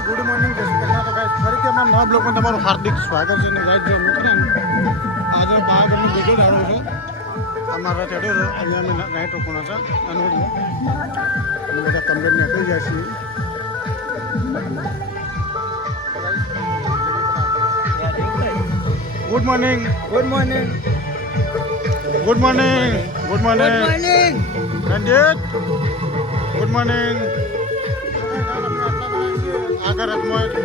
Guys good morning જય શ્રી કૃષ્ણ તો guys ફરીથી અમારા નવા બ્લોગમાં તમારું હાર્દિક સ્વાગત છે અને ગાઈસ જો મિત્રો આજે પાવાગઢનો બીજો દાડો છે અમારા ચડ્યો છે અહીંયા અમે નાઇટ રોકવાના છે અને અમે બધા કમ્પ્લેટ નીકળી જાય છીએ good morning good morning good morning good morning morning Ranjit good morning આગળ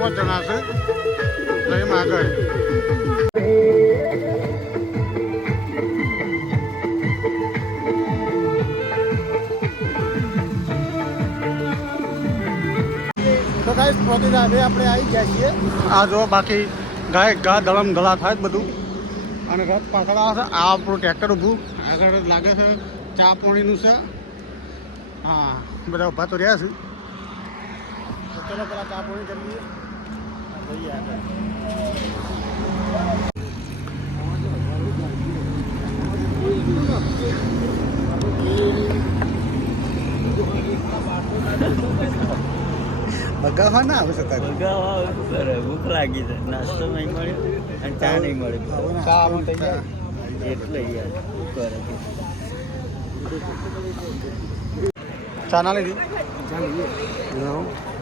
પાંચ જણા છે એમ આગળ તો ગાઈસ પ્રતિ હવે આપણે આવી ગયા છીએ. આ જો બાકી ગાય ગા દળમ દળા થાય જ બધું. અને રથ પાછળ છે આ આપણું ટ્રેક્ટર ઊભું. આગળ લાગે છે ચા પાણીનું છે. હા. બધા ઊભા તો રહ્યા છે. ચલો પેલા ચા પાણી કરી લઈએ હા, જઈએ આગળ બગાવવા ના આવે તારે ભૂખ લાગી છે. નાસ્તો નહીં મળ્યો અને ચા નહીં મળ્યો. ચા એટલે યાર શું કરે ચા ના લીધી? લો.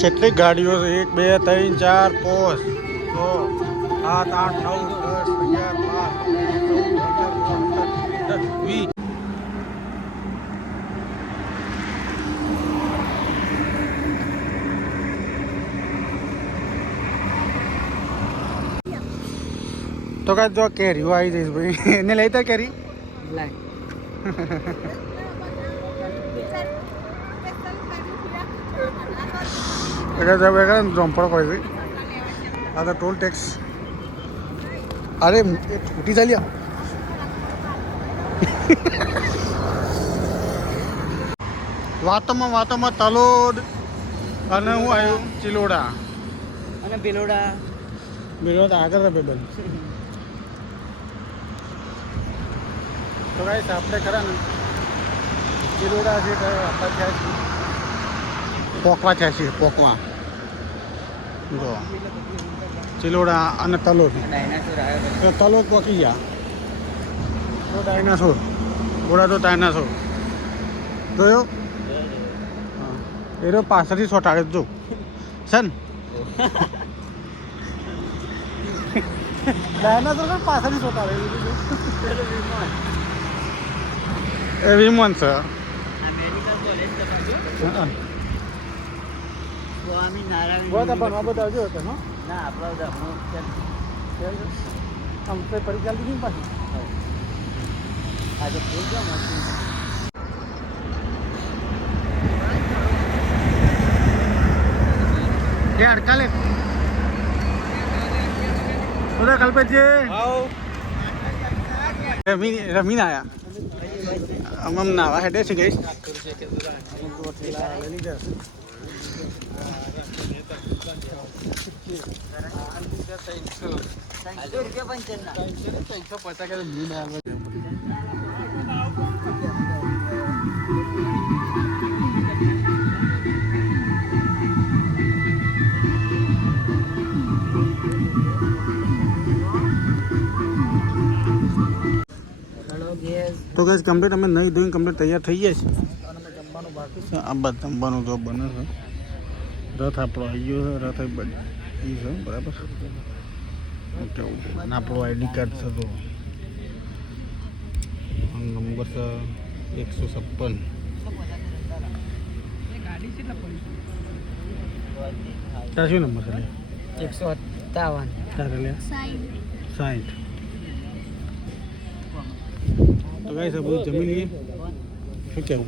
કેટલી ગાડીઓ છે એક બે ત્રણ ચાર પાંચ છ સાત આઠ નવ દસ અગિયાર બાર ચૌદ પંદર સોળ સત્તર દસ વીસ તો કાંઈ જો કેરીઓ આવી જઈશ ભાઈ એને લઈ તા કેરી એટલે જમ્પડ પડે છે આ તો ટોલ ટેક્સ અરે એ છૂટી ચાલ્યા વાતોમાં વાતોમાં તલોદ અને હું આવ્યું ચિલોડા અને બિલોડા બિલોડા આગળ રહે બેન તો ગાઈસ આપણે ખરા ને ચિલોડા છે તો આપણે થયા છીએ. પોકવા થયા છીએ પોકવા. જો ચિલોડા અને તલોદ. તલોદ પહોંચી ગયા. તો ડાયનાસોર. ઘોડા તો ડાયનાસોર. જોયો? એ તો પાછળથી સોટાડે જો. છે ને? ડાયનાસોર પણ પાછળથી સોટાડે એ વિમન છે. સ્વામી નારાયણ બધા હજુ હતા નો ના આપણા બધા હું આમ તો પરીક્ષા ચાલતી નહીં પાછી? આજે ફૂલ કેમ હતું? રમીને આયા. આમ આમ નાવા હેડે છે ગઈ ત્રણસો રૂપિયા પંચરના ચલો ગેસ તો ગઈ કમ્પ્લીટ અમે નહીં ધોઈને કમ્પ્લીટ તૈયાર થઈ ગયા છીએ અને અમે જમવાનું બાકી છે આ બાદ જમવાનું જો બને છે રથ આપણો આવી ગયો છે રથ એ છે બરાબર? ઓકે આપણો આઈડી કાર્ડ થતો નંબર છે એકસો છપ્પન. તાર શું નંબર છે એકસો સત્તાવન. તારે લે? સાઠ તો કઈ આ બધું જમી લઈએ? શું કહેવું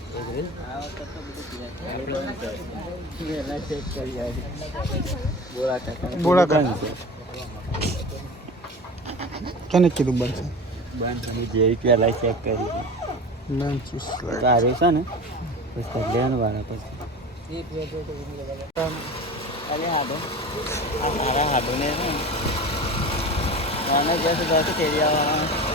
બોલા કાંઈ કેને કીધું બનશે બંધ જેવી પહેલાં ચેક કરી. તારે છે ને? પછી કલ્યાણ વાળા પછી. અરે હાડો આ મારા હાડો ને છે ને નાના જશે દસ કેરિયા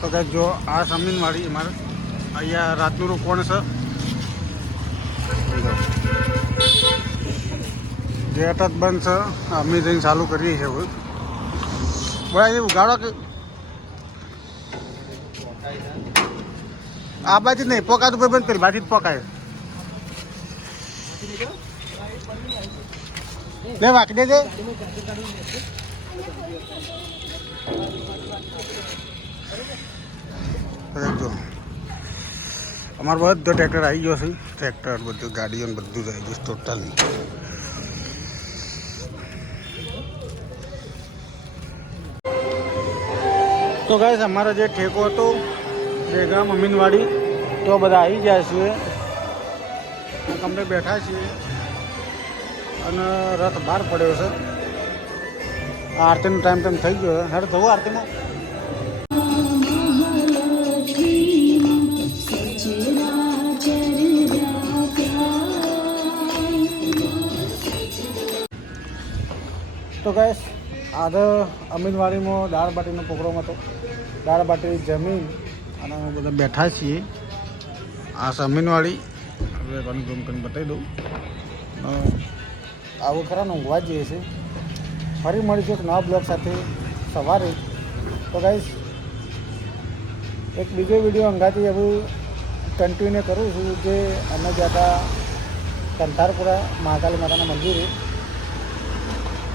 તો કે જો આ છે વાળી અમારે અહીંયા રાતનું રોકવાનું છે. ગેટ જ બંધ છે, અમે જઈને ચાલુ કરીએ છીએ હવે. બરાબર એ ઉગાડો કે આ બાજુ નહીં, પોકાતું ભાઈ બંધ પેલી બાજુ જ પોકાય. લે વાંકી દેજે. જો, અમારું બધો ટ્રેક્ટર આવી ગયો છે. ટ્રેક્ટર બધું, ગાડીઓ બધું જ આવી ગયું ટોટલ તો ગાઈસ અમારો જે ઠેકો હતો બેગામ અમીનવાડી તો બધા આવી ગયા છીએ. અમે બેઠા છીએ અને રથ બહાર પડ્યો છે. આરતીનો ટાઈમ ટાઈમ થઈ ગયો હેડ થવું આરતીમાં. તો ગાઈસ આજે અમીનવાડીમાં દાળ બાટીનો પ્રોગ્રામ હતો. દાળ બાટી જમીન અને અમે બધા બેઠા છીએ. આ છે હવે ઝૂમ કરીને બતાવી દઉં. આવું ખરા ઊંઘવા જઈએ છીએ. ફરી મળીશું એક નવા બ્લોગ સાથે સવારે. તો ગાઈશ એક બીજો વીડિયો અંગાથી હવે કન્ટિન્યુ કરું છું જે અમે જતા કંથારપુરા મહાકાલી માતાના મંદિરે.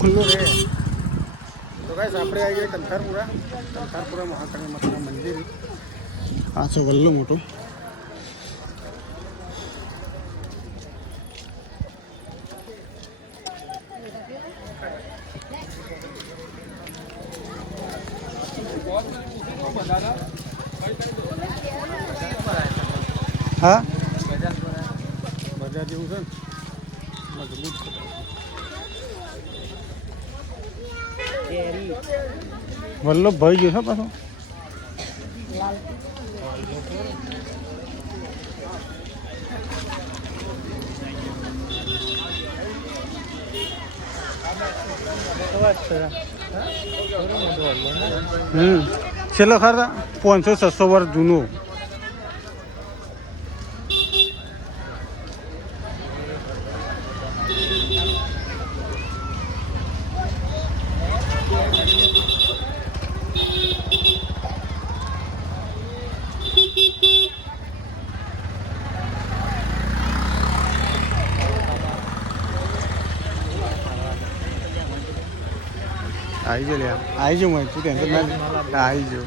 ખુલ્લું રહે. તો ગાઈસ આપણે આવી ગયા કંથારપુરા કંથારપુરા મહાકાળી માતાનું મંદિર. આ છે વલ્લો મોટો. વલ્લભ ભાઈ ગયો છે પાછો? હમ. છેલ્લો ખરા પાંચસો છસો વર્ષ જૂનું. આવી જો લ્યા આવી જો મને તું ટેન્શન ના લે આવી જો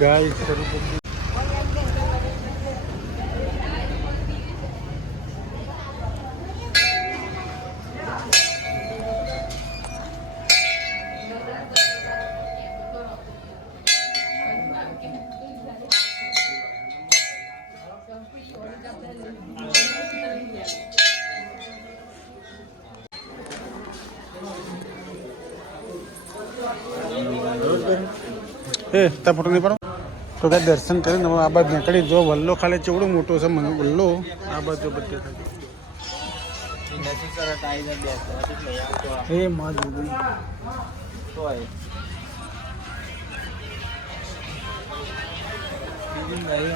ગાય એ તા ફોટો નહીં તો ત્યાં દર્શન કરીને હવે આ બાજુ નીકળી. જો વલ્લો ખાલી ચેવડો મોટો છે મને, વલ્લો. આ બાજુ બધે તો એ માં જોગી તો હોય બીજું નહીં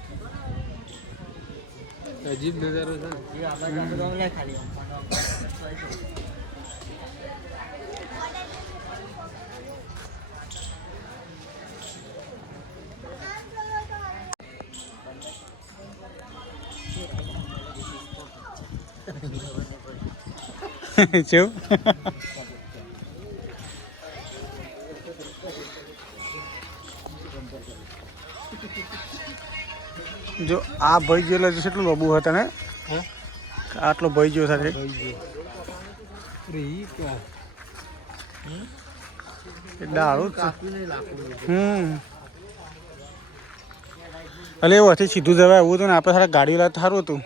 અજીબ નજારો છે એ જો આ ભાઈ જે એટલે કેટલું લોબુ હતા ને આટલો ભાઈ જો સાથે ડાળું હમ. અલે એવું હતી સીધું જવાય એવું હતું ને આપણે સારા ગાડી લાવતા સારું હતું.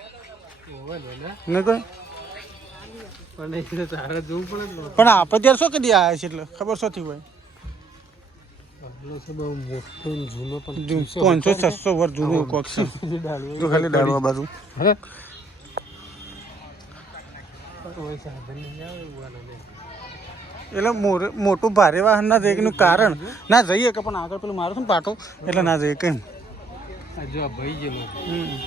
ને કોઈ? પણ આપણે ત્યારે શું કદી આવ્યા છે એટલે? ખબર શું થયું હોય. પાંચસો છસો વર્ષ જૂનું કોક છે. ખાલી ડાળવા બાજુ. આને એટલે મોર- મોટું ભારે વાહન ના જઈએ એનું કારણ. ના જઈએ કે પણ આગળ પેલું મારું છે પાટો. એટલે ના જઈએ કેમ? જો ભાઈ હમ.